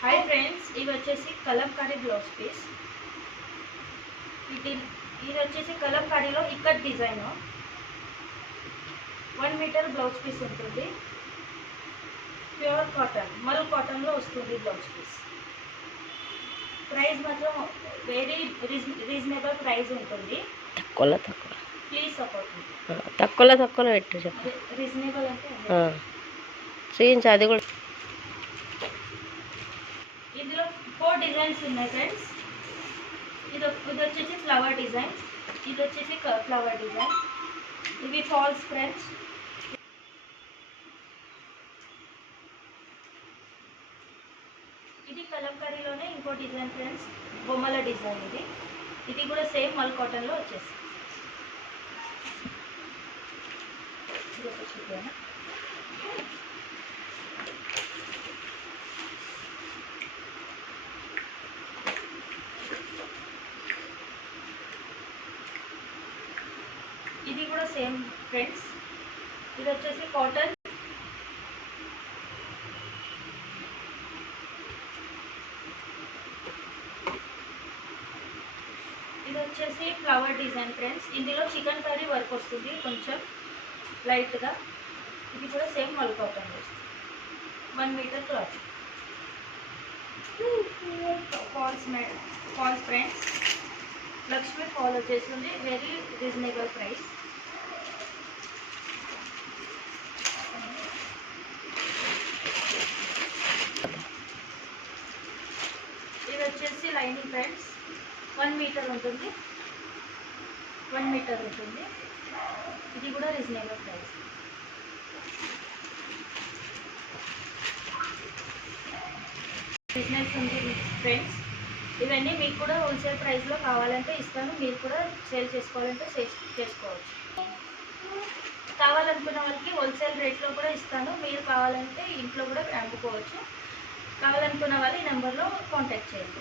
Hi friends, ఇవి వచ్చేసి Kalamkari blouse piece. ఇది వచ్చేసి కలంకారీలో ikat design 1 metre blouse piece ఉంటుంది. ప్యూర్ కాటన్, మల్ కాటన్లో వస్తుంది బ్లౌజ్ పీస్. ప్రైస్ మాత్రం వెరీ రీజనబుల్ ప్రైస్ ఉంటుంది. Please support me. తక్కువలో పెట్టు చెప్పు. రీజనబుల్ అంటే చూపించు అది కూడా. ఇందులో 4 డిజైన్స్ ఉన్నాయి ఫ్రెండ్స్. ఇది వచ్చేసి ఫ్లవర్ డిజైన్, ఇది వచ్చేసి ఫ్లవర్ డిజైన్. ఇవి ఫాల్స్ ఫ్రెండ్స్. ఇది కలంకారీలోనే ఇంకో డిజైన్ ఫ్రెండ్స్, బొమ్మల డిజైన్. ఇది కూడా సేమ్ మల్ కాటన్లో వచ్చేసి. ఇది కూడా సేమ్ ఫ్రెండ్స్. ఇది వచ్చేసి కాటన్. ఇది వచ్చేసి ఫ్లవర్ డిజైన్ ఫ్రెండ్స్. ఇందులో చికెన్ కర్రీ వర్క్ వస్తుంది కొంచెం లైట్గా. ఇది కూడా సేమ్ మల్ కాటన్ వస్తుంది. 1 metre cloth. Falls friends. Lakshmi fall వచ్చేసింది, వెరీ రీజనబుల్ ప్రైస్. ఇది వచ్చేసి లైనింగ్ ఫ్రెండ్స్. 1 మీటర్ ఉంటుంది. ఇది కూడా రీజనబుల్ ప్రైస్. బిజినెస్ ఉంది ఫ్రెండ్స్. ఇవన్నీ మీకు కూడా హోల్సేల్ ప్రైస్లో కావాలంటే ఇస్తాను. మీరు కూడా సేల్ చేసుకోవాలంటే చేసుకోవచ్చు. కావాలనుకున్న వాళ్ళకి హోల్సేల్ రేట్లో కూడా ఇస్తాను. మీరు కావాలంటే ఇంట్లో కూడా అమ్ముకోవచ్చు. కావాలనుకున్న వాళ్ళు ఈ నెంబర్లో కాంటాక్ట్ చేయండి.